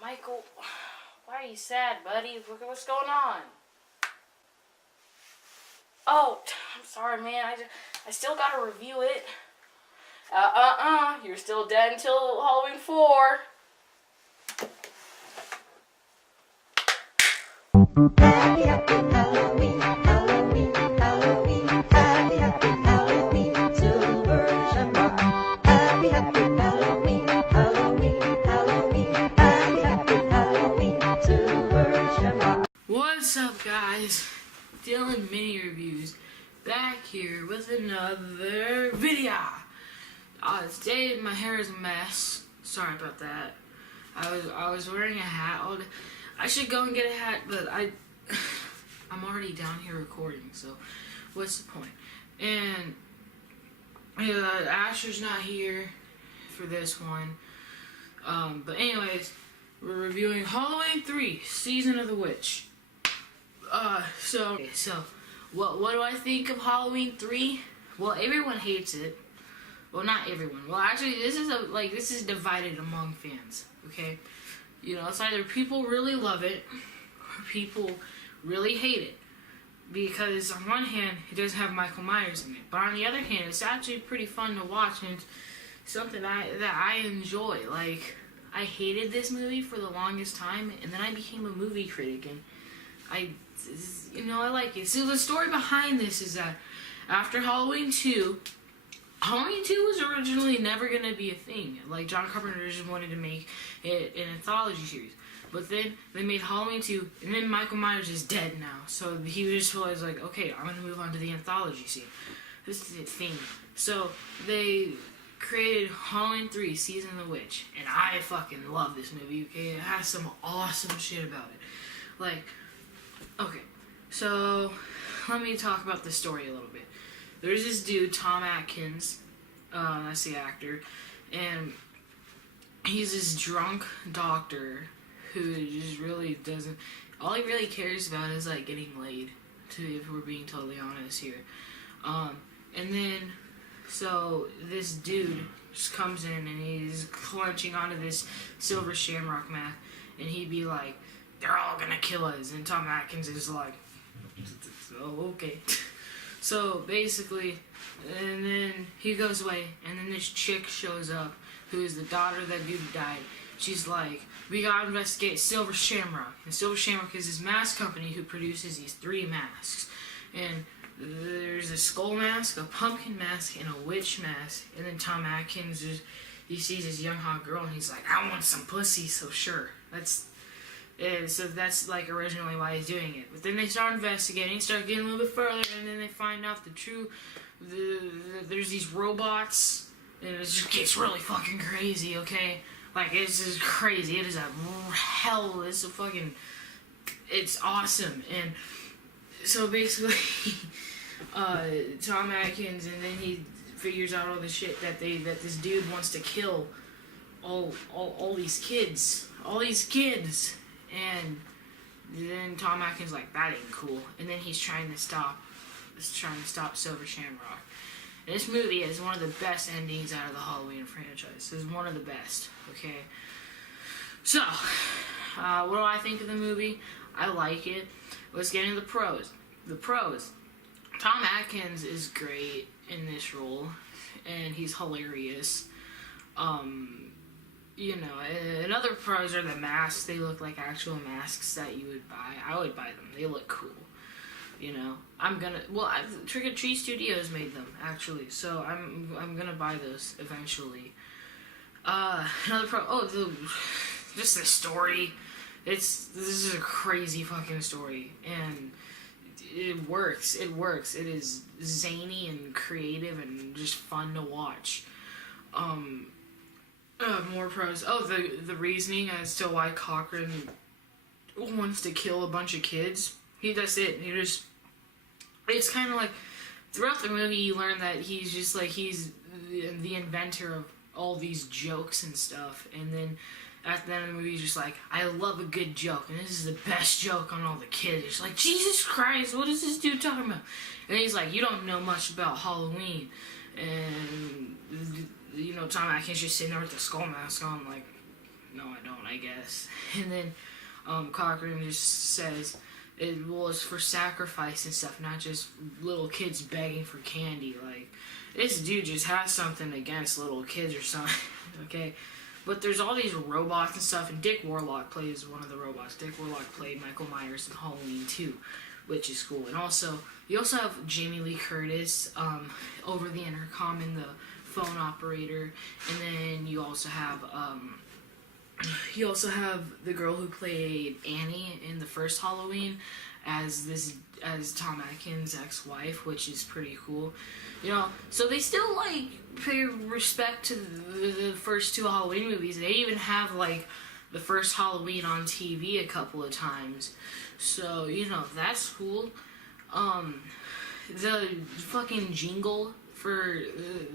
Michael, why are you sad, buddy? What's going on? Oh, I'm sorry, man. I still gotta review it. You're still dead until Halloween 4. Happy, happy Halloween, Halloween, Halloween. Happy, happy Halloween, Silver Shamrock. Happy, happy Halloween, Halloween, Halloween. Happy, happy Halloween, Silver Shamrock. What's up, guys? Dylan Mini Reviews back here with another video. Today my hair is a mess. Sorry about that. I was wearing a hat all day. I should go and get a hat, but I'm already down here recording, so what's the point? And Asher's not here for this one. But anyways, we're reviewing Halloween 3, Season of the Witch. So what do I think of Halloween 3? Well, everyone hates it. Well, not everyone. Well, actually, this is divided among fans. Okay, you know, it's either people really love it or people really hate it. Because on one hand, it doesn't have Michael Myers in it, but on the other hand, it's actually pretty fun to watch and it's something that I enjoy. Like, I hated this movie for the longest time, and then I became a movie critic, and I like it. So the story behind this is that after Halloween 2 was originally never going to be a thing. Like, John Carpenter just wanted to make it an anthology series. But then they made Halloween 2, and then Michael Myers is dead now. So he just realized, like, okay, I'm going to move on to the anthology scene. This is a thing. So they created Halloween 3, Season of the Witch. And I fucking love this movie, okay? It has some awesome shit about it. Like, okay, so let me talk about the story a little bit. There's this dude, Tom Atkins, that's the actor, and he's this drunk doctor who just really doesn't, all he really cares about is, like, getting laid, if we're being totally honest here. And then, so this dude just comes in and he's clenching onto this silver shamrock mask, and he'd be like, they're all gonna kill us, and Tom Atkins is like, oh, okay. So basically, and then he goes away, and then this chick shows up, who is the daughter of that dude who died. She's like, we gotta investigate Silver Shamrock. And Silver Shamrock is this mask company who produces these 3 masks. And there's a skull mask, a pumpkin mask, and a witch mask. And then Tom Atkins, he sees this young hot girl, and he's like, I want some pussy, so sure. So that's like originally why he's doing it. But then they start investigating, start getting a little bit further, and then they find out there's these robots, and it just gets really fucking crazy, okay? Like, it's just crazy. It is it's awesome. And so basically, Tom Atkins, and then he figures out all the shit that this dude wants to kill all these kids. And then Tom Atkins like, that ain't cool. And then he's trying to stop Silver Shamrock. And this movie is one of the best endings out of the Halloween franchise. It's one of the best, okay? So, what do I think of the movie? I like it. Let's get into the pros. The pros. Tom Atkins is great in this role, and he's hilarious. You know, and other pros are the masks. They look like actual masks that you would buy. I would buy them. They look cool. You know, Trick or Treat Studios made them, actually. So I'm gonna buy those eventually. Another pro. Just the story. This is a crazy fucking story, and it works. It is zany and creative and just fun to watch. More pros. The reasoning as to why Cochran wants to kill a bunch of kids. That's it. It's kind of like, throughout the movie you learn that he's just like, he's the inventor of all these jokes and stuff. And then at the end of the movie he's just like, I love a good joke, and this is the best joke on all the kids. It's like, Jesus Christ, what is this dude talking about? And he's like, you don't know much about Halloween. And you know, Tom Atkins just sitting there with the skull mask on, like, no, I don't I guess. And then Cochran just says it's for sacrifice and stuff, not just little kids begging for candy. Like, this dude just has something against little kids or something, okay? But there's all these robots and stuff, and Dick Warlock plays one of the robots. Dick Warlock played Michael Myers in Halloween 2, which is cool. And also, you also have Jamie Lee Curtis over the intercom in the phone operator, and then you also have the girl who played Annie in the first Halloween as Tom Atkins' ex-wife, which is pretty cool. You know, so they still, like, pay respect to the first two Halloween movies. They even have, like, the first Halloween on TV a couple of times. So, you know, that's cool. The fucking jingle for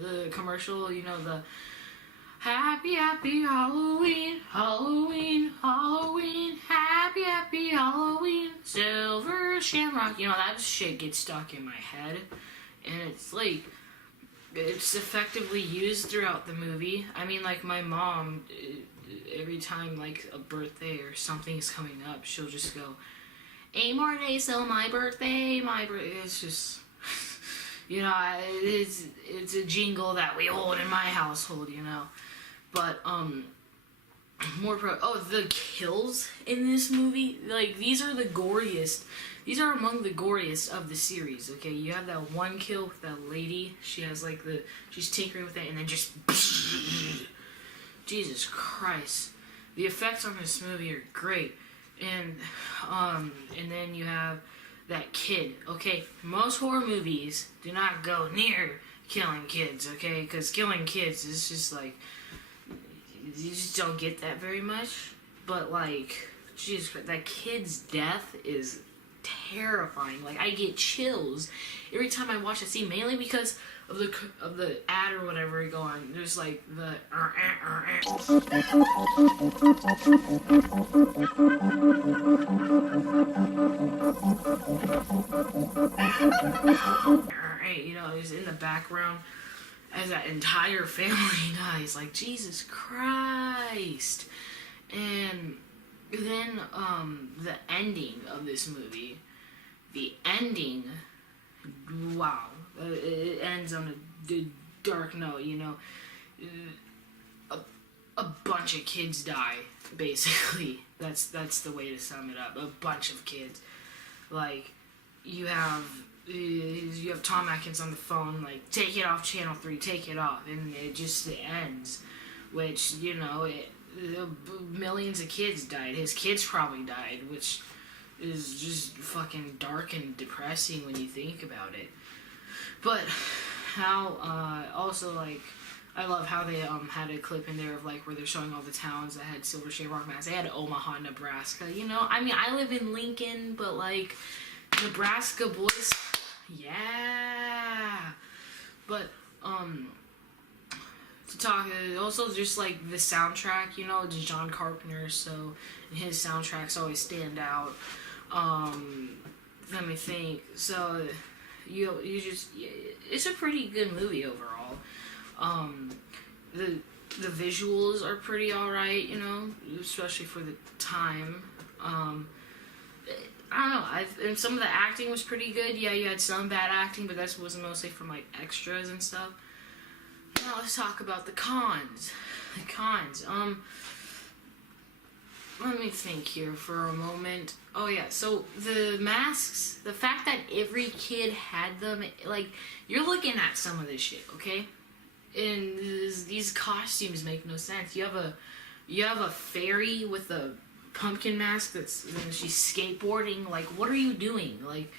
the commercial, you know, the Happy, happy Halloween, Halloween, Halloween, happy, happy Halloween, Silver Shamrock. You know, that shit gets stuck in my head. And it's like, it's effectively used throughout the movie. I mean, like, my mom, every time, like, a birthday or something's coming up, she'll just go, 8 more days till my birthday, It's just, you know, it's a jingle that we hold in my household, you know. But, the kills in this movie, like, these are among the goriest of the series, okay? You have that one kill with that lady, she's tinkering with it, and then just, Jesus Christ. The effects on this movie are great, and then you have that kid, okay? Most horror movies do not go near killing kids, okay? Because killing kids is just, like, you just don't get that very much. But, like, Jesus Christ, that kid's death is terrifying. Like, I get chills every time I watch a scene, mainly because of the ad or whatever going. There's, like, the you know, it's in the background as that entire family dies. Like, Jesus Christ. And then the ending of this movie, wow, it ends on a dark note, you know. A bunch of kids die, basically. That's the way to sum it up. A bunch of kids. Like, you have Tom Atkins on the phone, like, take it off Channel 3, take it off, and it ends, which, you know, millions of kids died. His kids probably died, which is just fucking dark and depressing when you think about it. But how, also, like, I love how they had a clip in there of, like, where they're showing all the towns that had Silver Shamrock masks. They had Omaha, Nebraska, you know. I mean, I live in Lincoln, but, like, Nebraska boys, yeah. But to talk, also just like the soundtrack, you know, it's John Carpenter, so his soundtracks always stand out. Let me think. So you just, it's a pretty good movie overall. The visuals are pretty alright, you know, especially for the time. I don't know, and some of the acting was pretty good. Yeah, you had some bad acting, but that was mostly from, like, extras and stuff. Now let's talk about the cons. Let me think here for a moment. Oh yeah, so the masks, the fact that every kid had them, like, you're looking at some of this shit, okay? And these costumes make no sense. You have a fairy with a pumpkin mask she's skateboarding. Like, what are you doing? Like,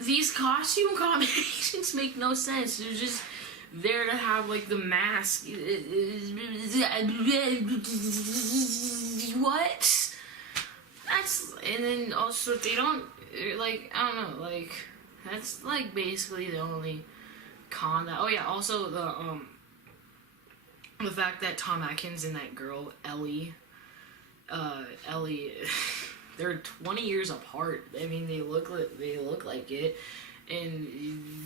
these costume combinations make no sense. They're just there to have, like, the mask. What? And then also they don't, like, I don't know, like, that's, like, basically the only con that. Oh yeah, also the fact that Tom Atkins and that girl Ellie, they're 20 years apart. I mean, they look like it, and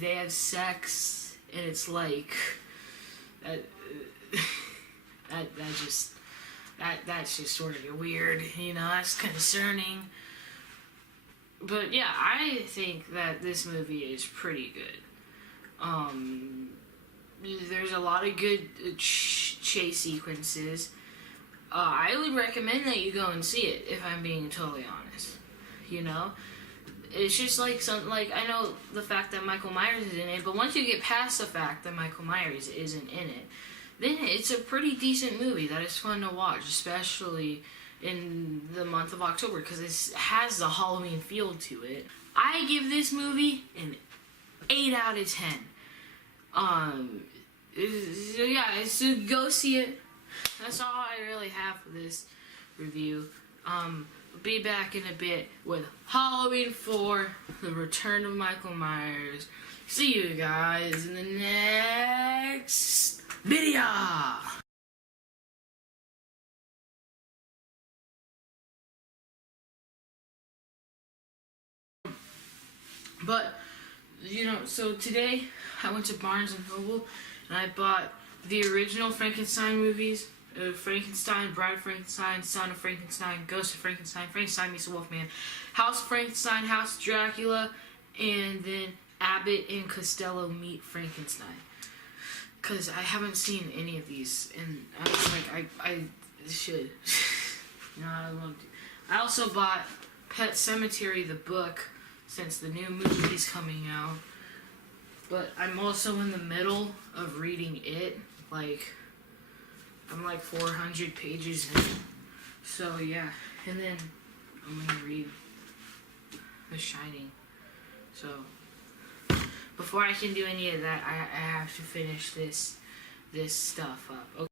they have sex, and it's like that just, that's just sort of weird, you know, that's concerning. But yeah, I think that this movie is pretty good. There's a lot of good chase sequences. I would recommend that you go and see it, if I'm being totally honest. You know? It's just like I know the fact that Michael Myers is in it, but once you get past the fact that Michael Myers isn't in it, then it's a pretty decent movie that is fun to watch, especially in the month of October, because it has the Halloween feel to it. I give this movie an 8 out of 10. So go see it. That's all I really have for this review. Be back in a bit with Halloween 4, The Return of Michael Myers. See you guys in the next video. But, you know, so today I went to Barnes & Noble and I bought the original Frankenstein movies. Frankenstein, Bride of Frankenstein, Son of Frankenstein, Ghost of Frankenstein, Frankenstein meets the Wolfman, House of Frankenstein, House of Dracula, and then Abbott and Costello meet Frankenstein. Because I haven't seen any of these, and I was like, I should. No, I won't. I also bought Pet Sematary, the book, since the new movie's coming out. But I'm also in the middle of reading it, I'm like 400 pages in. So yeah, and then I'm gonna read The Shining. So before I can do any of that, I have to finish this stuff up. Okay.